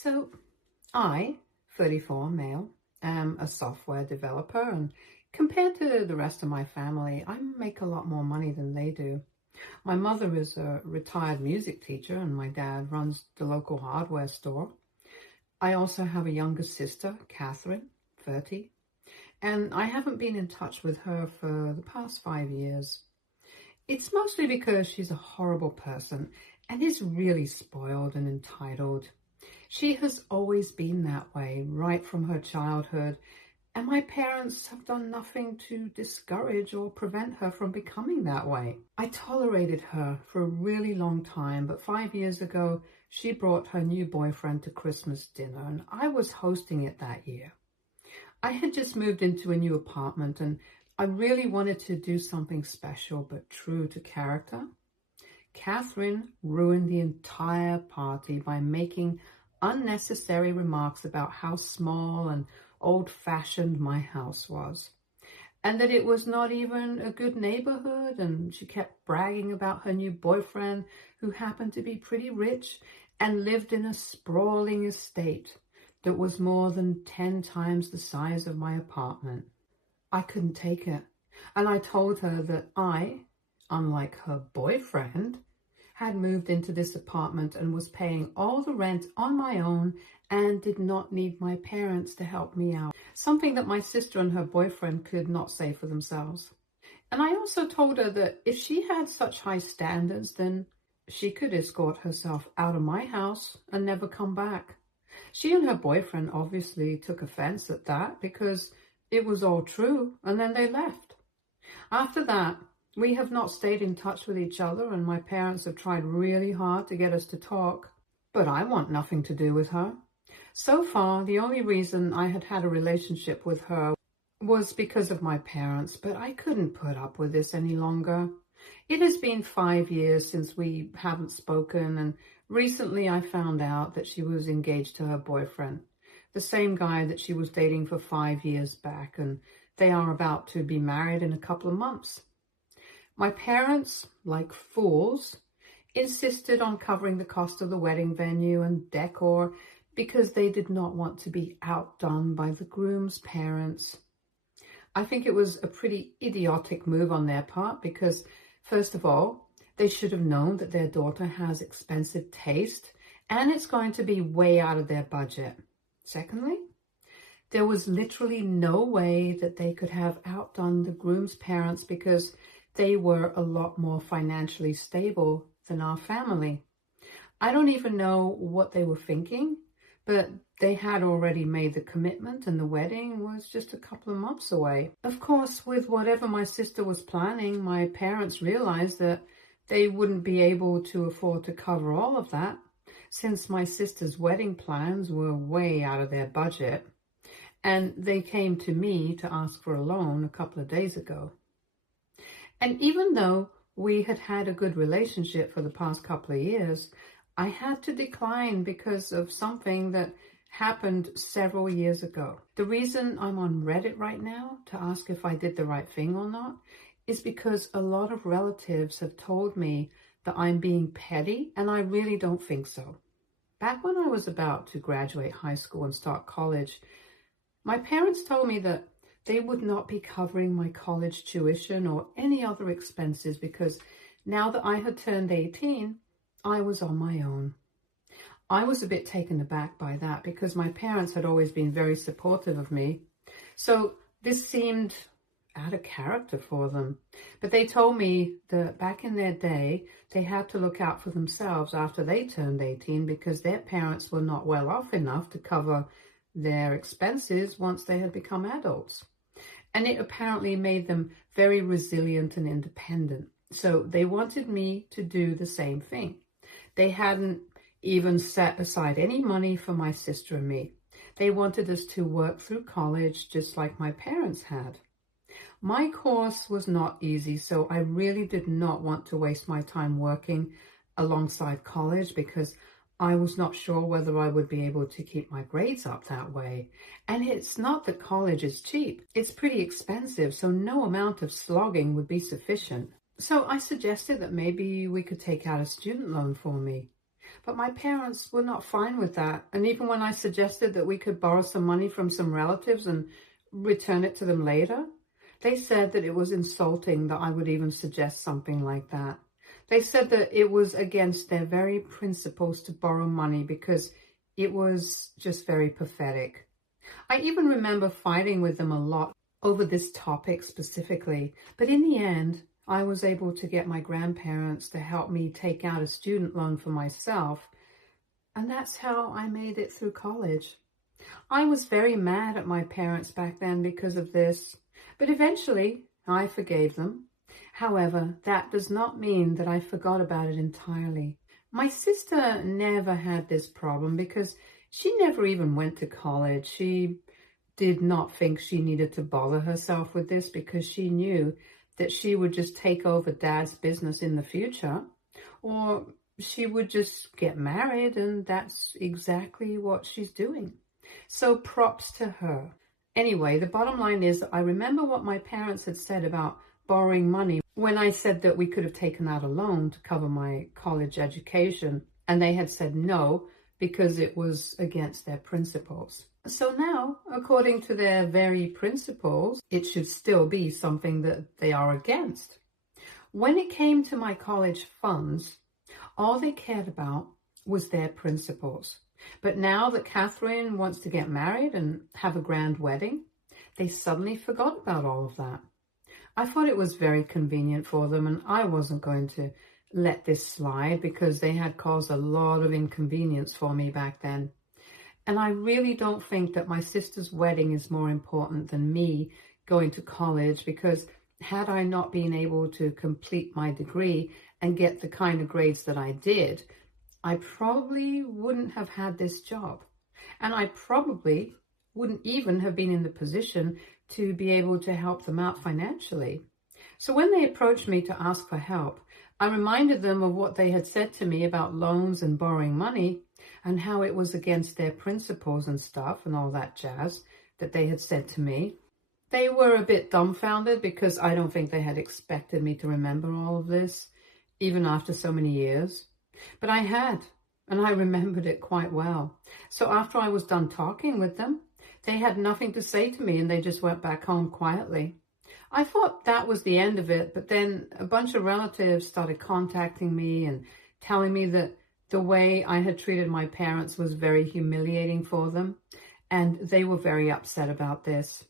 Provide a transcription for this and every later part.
So I, 34 male, am a software developer, and compared to the rest of my family, I make a lot more money than they do. My mother is a retired music teacher and my dad runs the local hardware store. I also have a younger sister, Catherine, 30, and I haven't been in touch with her for the past 5 years. It's mostly because she's a horrible person and is really spoiled and entitled. She has always been that way, right from her childhood, and my parents have done nothing to discourage or prevent her from becoming that way. I tolerated her for a really long time, but 5 years ago, she brought her new boyfriend to Christmas dinner, and I was hosting it that year. I had just moved into a new apartment, and I really wanted to do something special but true to character. Catherine ruined the entire party by making unnecessary remarks about how small and old-fashioned my house was, and that it was not even a good neighborhood, and she kept bragging about her new boyfriend, who happened to be pretty rich and lived in a sprawling estate that was more than 10 times the size of my apartment. I couldn't take it, and I told her that I, unlike her boyfriend, had moved into this apartment and was paying all the rent on my own and did not need my parents to help me out, something that my sister and her boyfriend could not say for themselves. And I also told her that if she had such high standards, then she could escort herself out of my house and never come back. She and her boyfriend obviously took offense at that because it was all true, and then they left. After that, we have not stayed in touch with each other, and my parents have tried really hard to get us to talk, but I want nothing to do with her. So far, the only reason I had had a relationship with her was because of my parents, but I couldn't put up with this any longer. It has been 5 years since we haven't spoken, and recently I found out that she was engaged to her boyfriend, the same guy that she was dating for 5 years back, and they are about to be married in a couple of months. My parents, like fools, insisted on covering the cost of the wedding venue and decor because they did not want to be outdone by the groom's parents. I think it was a pretty idiotic move on their part because, first of all, they should have known that their daughter has expensive taste and it's going to be way out of their budget. Secondly, there was literally no way that they could have outdone the groom's parents because they were a lot more financially stable than our family. I don't even know what they were thinking, but they had already made the commitment and the wedding was just a couple of months away. Of course, with whatever my sister was planning, my parents realized that they wouldn't be able to afford to cover all of that, since my sister's wedding plans were way out of their budget, and they came to me to ask for a loan a couple of days ago. And even though we had had a good relationship for the past couple of years, I had to decline because of something that happened several years ago. The reason I'm on Reddit right now to ask if I did the right thing or not is because a lot of relatives have told me that I'm being petty, and I really don't think so. Back when I was about to graduate high school and start college, my parents told me that they would not be covering my college tuition or any other expenses because now that I had turned 18, I was on my own. I was a bit taken aback by that because my parents had always been very supportive of me. So this seemed out of character for them. But they told me that back in their day, they had to look out for themselves after they turned 18 because their parents were not well off enough to cover their expenses once they had become adults. And it apparently made them very resilient and independent. So they wanted me to do the same thing. They hadn't even set aside any money for my sister and me. They wanted us to work through college just like my parents had. My course was not easy, so I really did not want to waste my time working alongside college because I was not sure whether I would be able to keep my grades up that way. And it's not that college is cheap. It's pretty expensive, so no amount of slogging would be sufficient. So I suggested that maybe we could take out a student loan for me. But my parents were not fine with that. And even when I suggested that we could borrow some money from some relatives and return it to them later, they said that it was insulting that I would even suggest something like that. They said that it was against their very principles to borrow money because it was just very pathetic. I even remember fighting with them a lot over this topic specifically, but in the end, I was able to get my grandparents to help me take out a student loan for myself, and that's how I made it through college. I was very mad at my parents back then because of this, but eventually I forgave them. However, that does not mean that I forgot about it entirely. My sister never had this problem because she never even went to college. She did not think she needed to bother herself with this because she knew that she would just take over Dad's business in the future, or she would just get married, and that's exactly what she's doing. So props to her. Anyway, the bottom line is I remember what my parents had said about borrowing money when I said that we could have taken out a loan to cover my college education, and they had said no because it was against their principles. So now, according to their very principles, it should still be something that they are against. When it came to my college funds, all they cared about was their principles. But now that Catherine wants to get married and have a grand wedding, they suddenly forgot about all of that. I thought it was very convenient for them, and I wasn't going to let this slide because they had caused a lot of inconvenience for me back then. And I really don't think that my sister's wedding is more important than me going to college, because had I not been able to complete my degree and get the kind of grades that I did, I probably wouldn't have had this job. And I probably wouldn't even have been in the position to be able to help them out financially. So when they approached me to ask for help, I reminded them of what they had said to me about loans and borrowing money and how it was against their principles and stuff and all that jazz that they had said to me. They were a bit dumbfounded because I don't think they had expected me to remember all of this, even after so many years. But I had, and I remembered it quite well. So after I was done talking with them, they had nothing to say to me and they just went back home quietly. I thought that was the end of it, but then a bunch of relatives started contacting me and telling me that the way I had treated my parents was very humiliating for them, and they were very upset about this.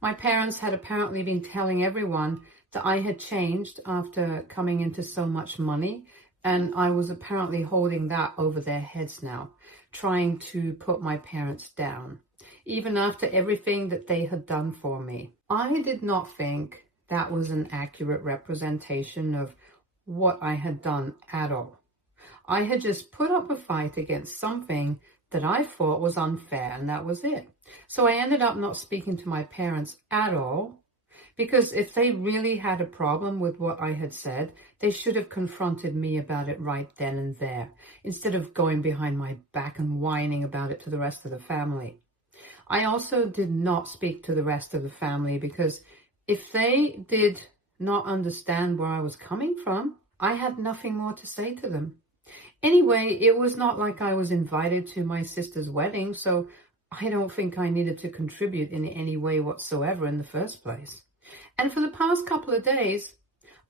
My parents had apparently been telling everyone that I had changed after coming into so much money, and I was apparently holding that over their heads now, trying to put my parents down, even after everything that they had done for me. I did not think that was an accurate representation of what I had done at all. I had just put up a fight against something that I thought was unfair, and that was it. So I ended up not speaking to my parents at all, because if they really had a problem with what I had said, they should have confronted me about it right then and there, instead of going behind my back and whining about it to the rest of the family. I also did not speak to the rest of the family because if they did not understand where I was coming from, I had nothing more to say to them. Anyway, it was not like I was invited to my sister's wedding, so I don't think I needed to contribute in any way whatsoever in the first place. And for the past couple of days,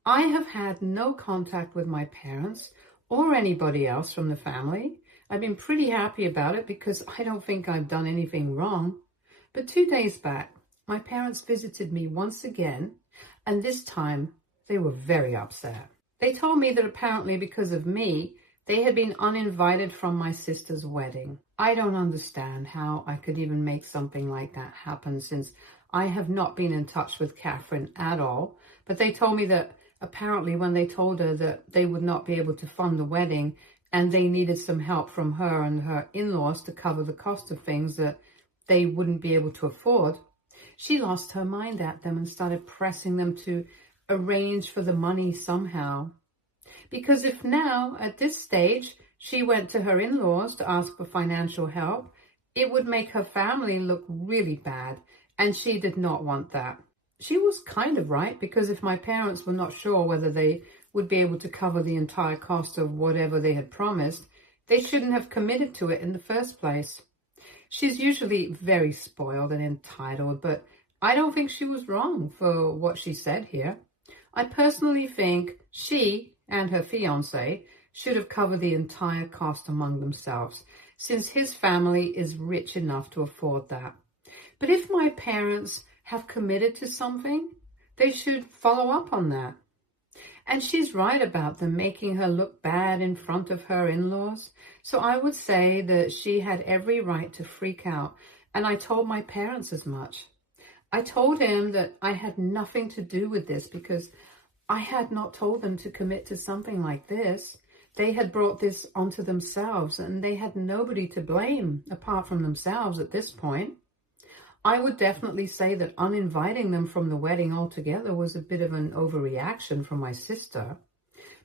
I have had no contact with my parents or anybody else from the family. I've been pretty happy about it because I don't think I've done anything wrong. But 2 days back, my parents visited me once again, and this time they were very upset. They told me that apparently because of me, they had been uninvited from my sister's wedding. I don't understand how I could even make something like that happen, since I have not been in touch with Catherine at all. But they told me that apparently when they told her that they would not be able to fund the wedding and they needed some help from her and her in-laws to cover the cost of things that they wouldn't be able to afford, she lost her mind at them and started pressing them to arrange for the money somehow. Because if now, at this stage, she went to her in-laws to ask for financial help, it would make her family look really bad, and she did not want that. She was kind of right, because if my parents were not sure whether they would be able to cover the entire cost of whatever they had promised, They shouldn't have committed to it in the first place. She's usually very spoiled and entitled, but I don't think she was wrong for what she said here. I personally think she and her fiancé should have covered the entire cost among themselves, since his family is rich enough to afford that. But if my parents have committed to something, they should follow up on that. And she's right about them making her look bad in front of her in-laws. So I would say that she had every right to freak out. And I told my parents as much. I told him that I had nothing to do with this because I had not told them to commit to something like this. They had brought this onto themselves and they had nobody to blame apart from themselves at this point. I would definitely say that uninviting them from the wedding altogether was a bit of an overreaction from my sister.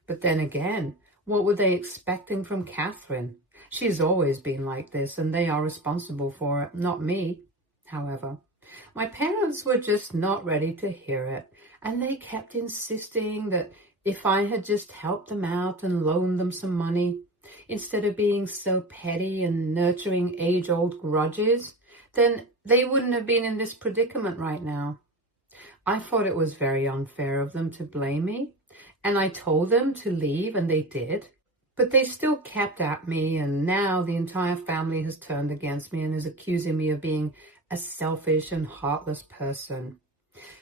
But then again, what were they expecting from Catherine? She's always been like this and they are responsible for it, not me. However, my parents were just not ready to hear it, and they kept insisting that if I had just helped them out and loaned them some money, instead of being so petty and nurturing age-old grudges, then they wouldn't have been in this predicament right now. I thought it was very unfair of them to blame me, and I told them to leave, and they did. But they still kept at me, and now the entire family has turned against me and is accusing me of being a selfish and heartless person.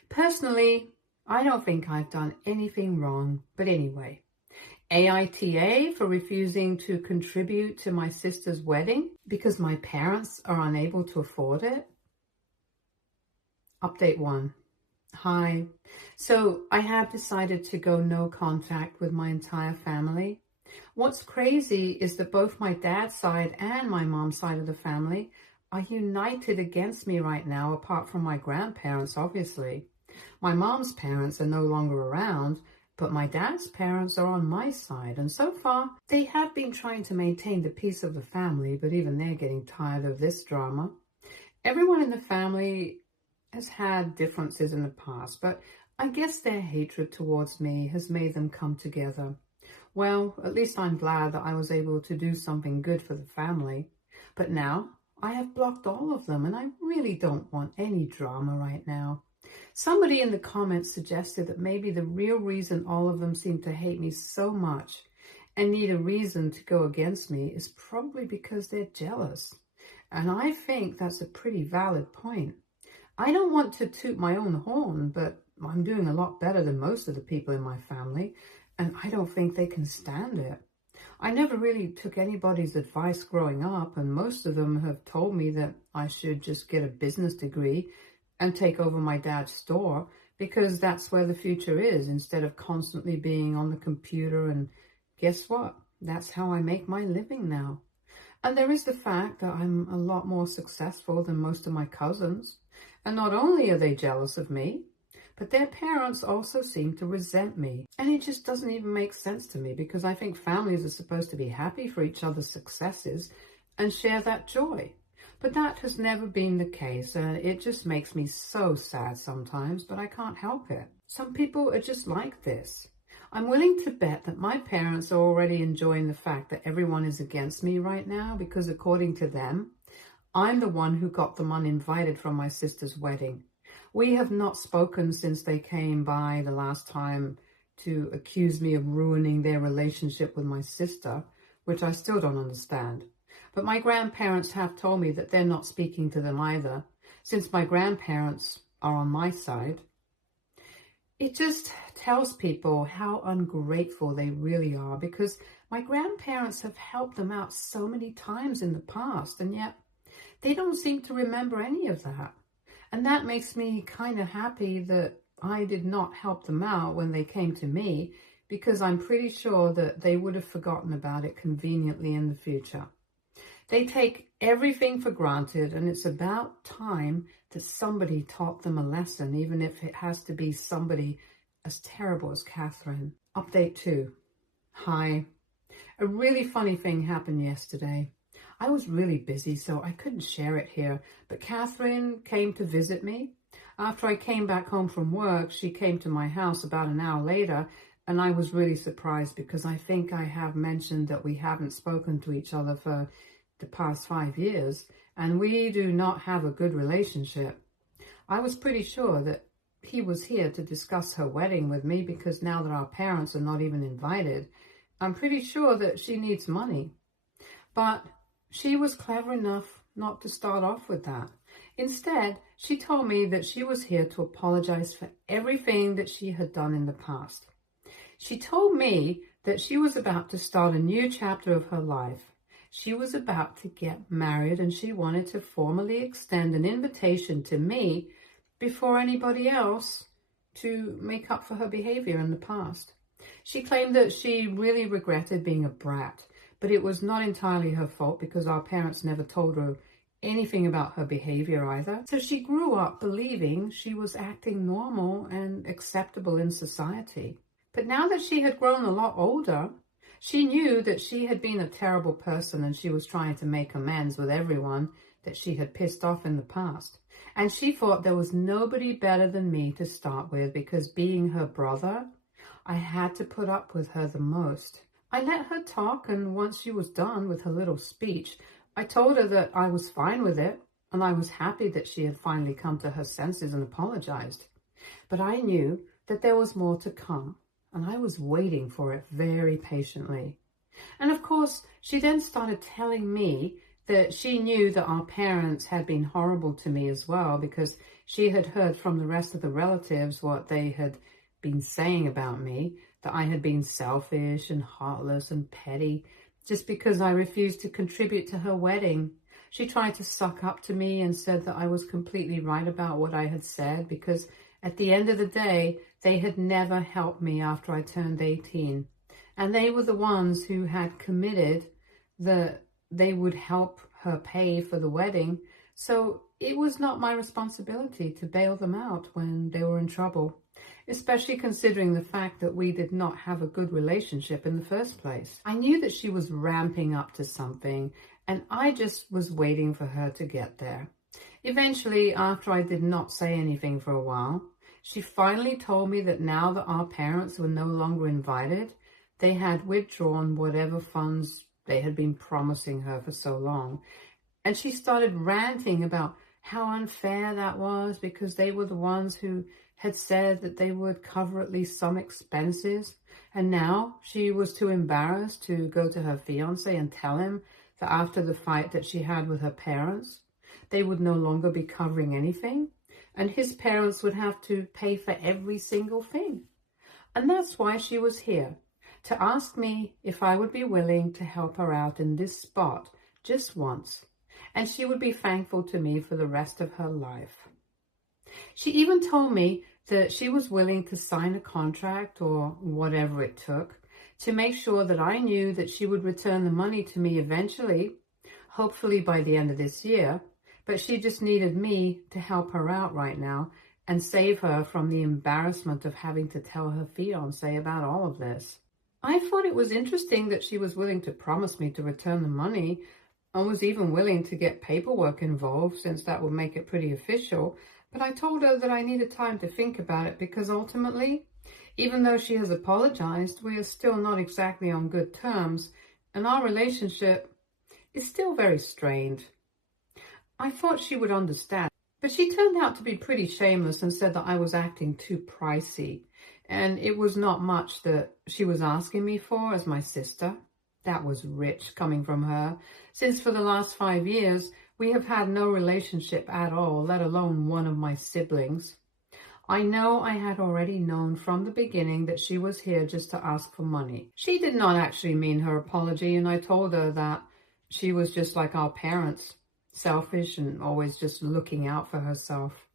Personally, I don't think I've done anything wrong, but anyway. AITA for refusing to contribute to my sister's wedding because my parents are unable to afford it. Update 1. Hi. So I have decided to go no contact with my entire family. What's crazy is that both my dad's side and my mom's side of the family are united against me right now, apart from my grandparents, obviously. My mom's parents are no longer around, but my dad's parents are on my side, and so far they have been trying to maintain the peace of the family, but even they're getting tired of this drama. Everyone in the family has had differences in the past, but I guess their hatred towards me has made them come together. Well, at least I'm glad that I was able to do something good for the family. But now I have blocked all of them, and I really don't want any drama right now. Somebody in the comments suggested that maybe the real reason all of them seem to hate me so much and need a reason to go against me is probably because they're jealous. And I think that's a pretty valid point. I don't want to toot my own horn, but I'm doing a lot better than most of the people in my family, and I don't think they can stand it. I never really took anybody's advice growing up, and most of them have told me that I should just get a business degree and take over my dad's store because that's where the future is, instead of constantly being on the computer. And guess what? That's how I make my living now. And there is the fact that I'm a lot more successful than most of my cousins. And not only are they jealous of me, but their parents also seem to resent me. And it just doesn't even make sense to me, because I think families are supposed to be happy for each other's successes and share that joy. But that has never been the case, and it just makes me so sad sometimes, but I can't help it. Some people are just like this. I'm willing to bet that my parents are already enjoying the fact that everyone is against me right now, because according to them, I'm the one who got them uninvited from my sister's wedding. We have not spoken since they came by the last time to accuse me of ruining their relationship with my sister, which I still don't understand. But my grandparents have told me that they're not speaking to them either, since my grandparents are on my side. It just tells people how ungrateful they really are, because my grandparents have helped them out so many times in the past, and yet they don't seem to remember any of that. And that makes me kind of happy that I did not help them out when they came to me, because I'm pretty sure that they would have forgotten about it conveniently in the future. They take everything for granted, and it's about time that somebody taught them a lesson, even if it has to be somebody as terrible as Catherine. Update 2. Hi. A really funny thing happened yesterday. I was really busy, so I couldn't share it here, but Catherine came to visit me. After I came back home from work, she came to my house about an hour later, And I was really surprised because I think I have mentioned that we haven't spoken to each other for the past 5 years, and we do not have a good relationship. I was pretty sure that he was here to discuss her wedding with me because now that our parents are not even invited, I'm pretty sure that she needs money. But she was clever enough not to start off with that. Instead, she told me that she was here to apologize for everything that she had done in the past. She told me that she was about to start a new chapter of her life. She was about to get married and she wanted to formally extend an invitation to me before anybody else to make up for her behavior in the past. She claimed that she really regretted being a brat, but it was not entirely her fault because our parents never told her anything about her behavior either. So she grew up believing she was acting normal and acceptable in society. But now that she had grown a lot older, she knew that she had been a terrible person and she was trying to make amends with everyone that she had pissed off in the past. And she thought there was nobody better than me to start with because being her brother, I had to put up with her the most. I let her talk, and once she was done with her little speech, I told her that I was fine with it and I was happy that she had finally come to her senses and apologized. But I knew that there was more to come, and I was waiting for it very patiently. And of course, she then started telling me that she knew that our parents had been horrible to me as well because she had heard from the rest of the relatives what they had been saying about me, that I had been selfish and heartless and petty just because I refused to contribute to her wedding. She tried to suck up to me and said that I was completely right about what I had said because at the end of the day, they had never helped me after I turned 18. And they were the ones who had committed that they would help her pay for the wedding. So it was not my responsibility to bail them out when they were in trouble, especially considering the fact that we did not have a good relationship in the first place. I knew that she was ramping up to something, and I just was waiting for her to get there. Eventually, after I did not say anything for a while, she finally told me that now that our parents were no longer invited, they had withdrawn whatever funds they had been promising her for so long. And she started ranting about how unfair that was because they were the ones who had said that they would cover at least some expenses. And now she was too embarrassed to go to her fiancé and tell him that after the fight that she had with her parents, they would no longer be covering anything. And his parents would have to pay for every single thing. And that's why she was here, to ask me if I would be willing to help her out in this spot just once, and she would be thankful to me for the rest of her life. She even told me that she was willing to sign a contract or whatever it took to make sure that I knew that she would return the money to me eventually, hopefully by the end of this year, but she just needed me to help her out right now and save her from the embarrassment of having to tell her fiancé about all of this. I thought it was interesting that she was willing to promise me to return the money and was even willing to get paperwork involved since that would make it pretty official. But I told her that I needed time to think about it because ultimately, even though she has apologized, we are still not exactly on good terms and our relationship is still very strained. I thought she would understand, but she turned out to be pretty shameless and said that I was acting too pricey. And it was not much that she was asking me for as my sister. That was rich coming from her, since for the last 5 years, we have had no relationship at all, let alone one of my siblings. I know I had already known from the beginning that she was here just to ask for money. She did not actually mean her apology, and I told her that she was just like our parents, selfish and always just looking out for herself.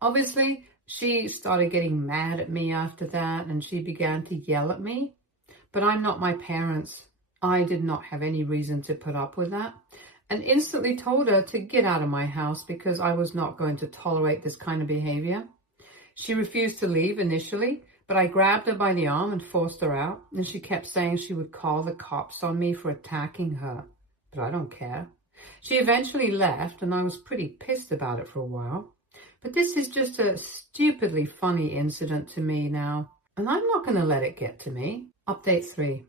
Obviously, she started getting mad at me after that, and she began to yell at me. But I'm not my parents. I did not have any reason to put up with that, and instantly told her to get out of my house because I was not going to tolerate this kind of behavior. She refused to leave initially, but I grabbed her by the arm and forced her out, and she kept saying she would call the cops on me for attacking her. But I don't care. She eventually left, and I was pretty pissed about it for a while. But this is just a stupidly funny incident to me now. and I'm not going to let it get to me. Update 3.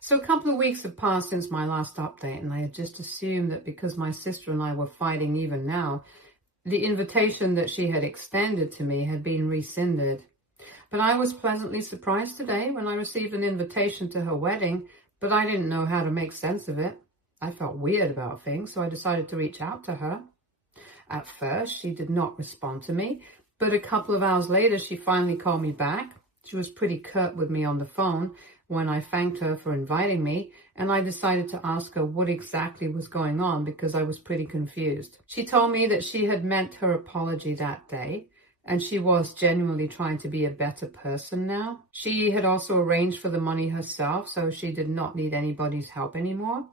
So a couple of weeks have passed since my last update, and I had just assumed that because my sister and I were fighting even now, the invitation that she had extended to me had been rescinded. But I was pleasantly surprised today when I received an invitation to her wedding, but I didn't know how to make sense of it. I felt weird about things, so I decided to reach out to her. At first, she did not respond to me, but a couple of hours later, she finally called me back. She was pretty curt with me on the phone when I thanked her for inviting me, and I decided to ask her what exactly was going on because I was pretty confused. She told me that she had meant her apology that day, and she was genuinely trying to be a better person now. She had also arranged for the money herself, so she did not need anybody's help anymore.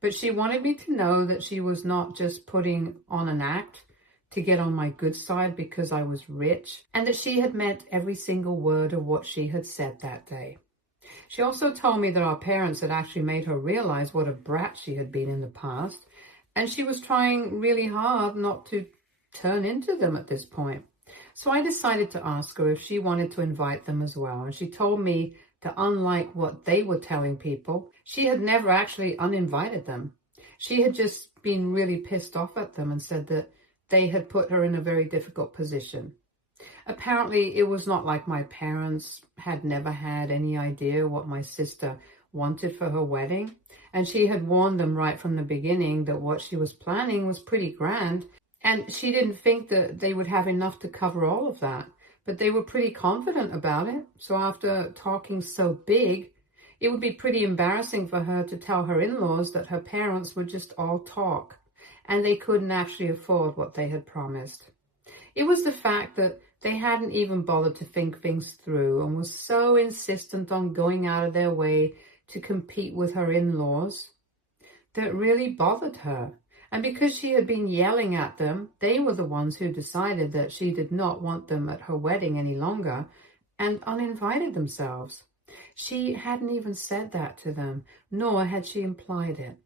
But she wanted me to know that she was not just putting on an act to get on my good side because I was rich, and that she had meant every single word of what she had said that day. She also told me that our parents had actually made her realize what a brat she had been in the past, and she was trying really hard not to turn into them at this point. So I decided to ask her if she wanted to invite them as well, and she told me that unlike what they were telling people, she had never actually uninvited them. She had just been really pissed off at them and said that they had put her in a very difficult position. Apparently, it was not like my parents had never had any idea what my sister wanted for her wedding, and she had warned them right from the beginning that what she was planning was pretty grand, and she didn't think that they would have enough to cover all of that, but they were pretty confident about it. So after talking so big, it would be pretty embarrassing for her to tell her in-laws that her parents would just all talk, and they couldn't actually afford what they had promised. It was the fact that they hadn't even bothered to think things through and was so insistent on going out of their way to compete with her in-laws that really bothered her. And because she had been yelling at them, they were the ones who decided that she did not want them at her wedding any longer and uninvited themselves. She hadn't even said that to them, nor had she implied it.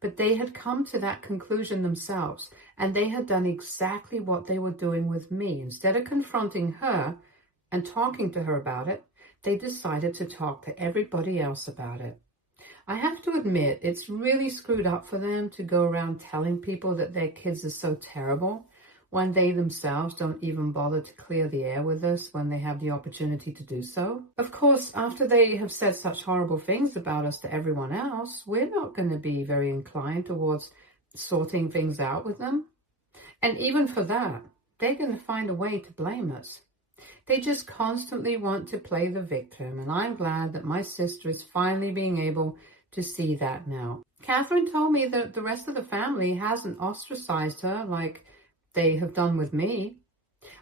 But they had come to that conclusion themselves, and they had done exactly what they were doing with me. Instead of confronting her and talking to her about it, they decided to talk to everybody else about it. I have to admit, it's really screwed up for them to go around telling people that their kids are so terrible when they themselves don't even bother to clear the air with us when they have the opportunity to do so. Of course, after they have said such horrible things about us to everyone else, we're not going to be very inclined towards sorting things out with them. And even for that, they're going to find a way to blame us. They just constantly want to play the victim, and I'm glad that my sister is finally being able to see that now. Catherine told me that the rest of the family hasn't ostracized her like they have done with me,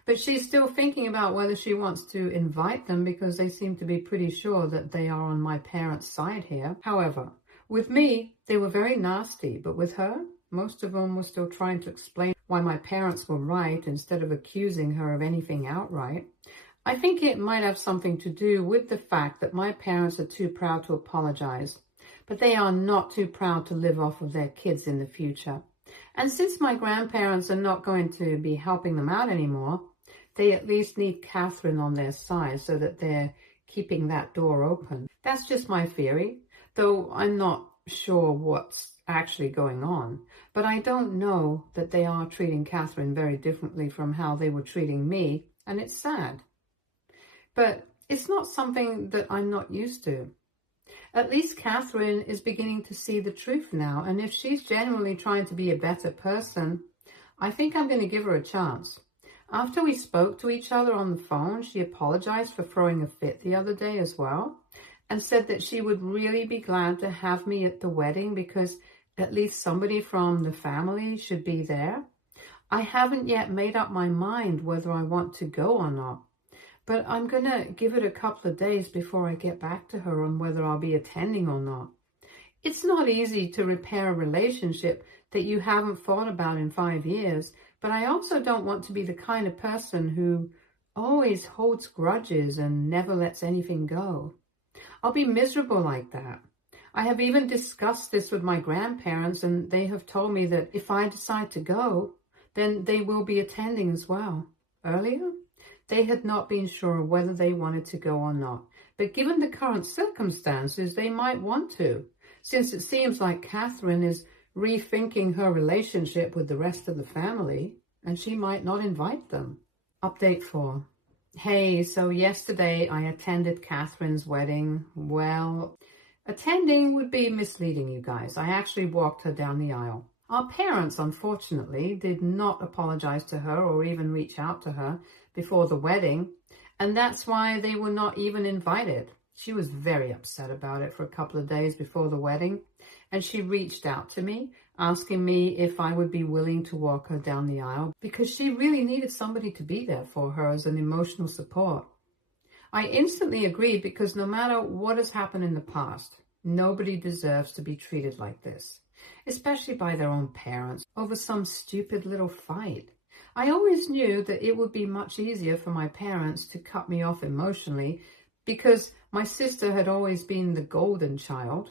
but she's still thinking about whether she wants to invite them because they seem to be pretty sure that they are on my parents' side here. However, with me, they were very nasty, but with her, most of them were still trying to explain why my parents were right instead of accusing her of anything outright. I think it might have something to do with the fact that my parents are too proud to apologize, but they are not too proud to live off of their kids in the future. And since my grandparents are not going to be helping them out anymore, they at least need Catherine on their side so that they're keeping that door open. That's just my theory, though I'm not sure what's actually going on. But I don't know that they are treating Catherine very differently from how they were treating me, and it's sad. But it's not something that I'm not used to. At least Catherine is beginning to see the truth now, and if she's genuinely trying to be a better person, I think I'm going to give her a chance. After we spoke to each other on the phone, she apologized for throwing a fit the other day as well, and said that she would really be glad to have me at the wedding because at least somebody from the family should be there. I haven't yet made up my mind whether I want to go or not, but I'm going to give it a couple of days before I get back to her on whether I'll be attending or not. It's not easy to repair a relationship that you haven't thought about in 5 years, but I also don't want to be the kind of person who always holds grudges and never lets anything go. I'll be miserable like that. I have even discussed this with my grandparents, and they have told me that if I decide to go, then they will be attending as well. Earlier, they had not been sure whether they wanted to go or not. But given the current circumstances, they might want to, since it seems like Catherine is rethinking her relationship with the rest of the family, and she might not invite them. Update 4. Hey, so yesterday I attended Catherine's wedding. Well, attending would be misleading, you guys. I actually walked her down the aisle. Our parents, unfortunately, did not apologize to her or even reach out to her before the wedding, and that's why they were not even invited. She was very upset about it for a couple of days before the wedding, and she reached out to me, asking me if I would be willing to walk her down the aisle because she really needed somebody to be there for her as an emotional support. I instantly agreed because no matter what has happened in the past, nobody deserves to be treated like this, especially by their own parents over some stupid little fight. I always knew that it would be much easier for my parents to cut me off emotionally because my sister had always been the golden child.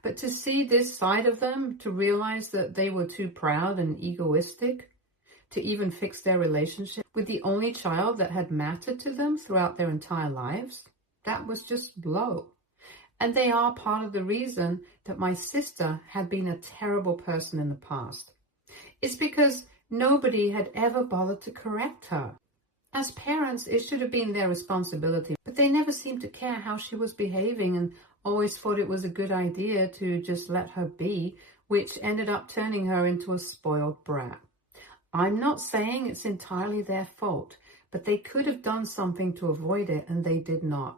But to see this side of them, to realize that they were too proud and egoistic to even fix their relationship with the only child that had mattered to them throughout their entire lives, that was just low. And they are part of the reason that my sister had been a terrible person in the past. It's because nobody had ever bothered to correct her. As parents, it should have been their responsibility, but they never seemed to care how she was behaving and always thought it was a good idea to just let her be, which ended up turning her into a spoiled brat. I'm not saying it's entirely their fault, but they could have done something to avoid it, and they did not.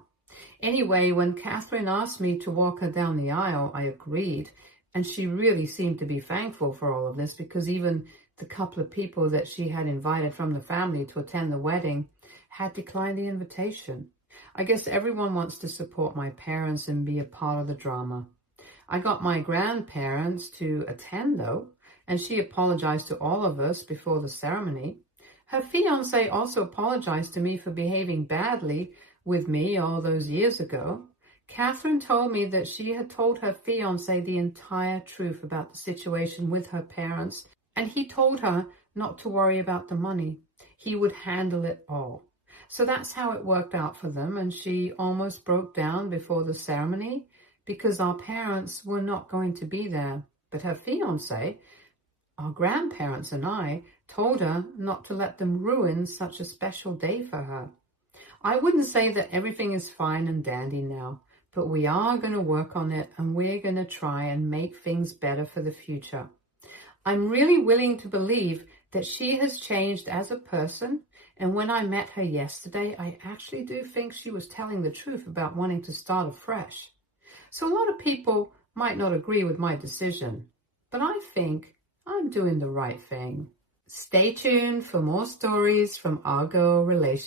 Anyway, when Catherine asked me to walk her down the aisle, I agreed, and she really seemed to be thankful for all of this because even the couple of people that she had invited from the family to attend the wedding had declined the invitation. I guess everyone wants to support my parents and be a part of the drama. I got my grandparents to attend though, and she apologized to all of us before the ceremony. Her fiancé also apologized to me for behaving badly with me all those years ago. Catherine told me that she had told her fiancé the entire truth about the situation with her parents, and he told her not to worry about the money. He would handle it all. So that's how it worked out for them, and she almost broke down before the ceremony because our parents were not going to be there. But her fiancé, our grandparents and I, told her not to let them ruin such a special day for her. I wouldn't say that everything is fine and dandy now, but we are going to work on it, and we're going to try and make things better for the future. I'm really willing to believe that she has changed as a person, and when I met her yesterday, I actually do think she was telling the truth about wanting to start afresh. So a lot of people might not agree with my decision, but I think I'm doing the right thing. Stay tuned for more stories from our girl relationships.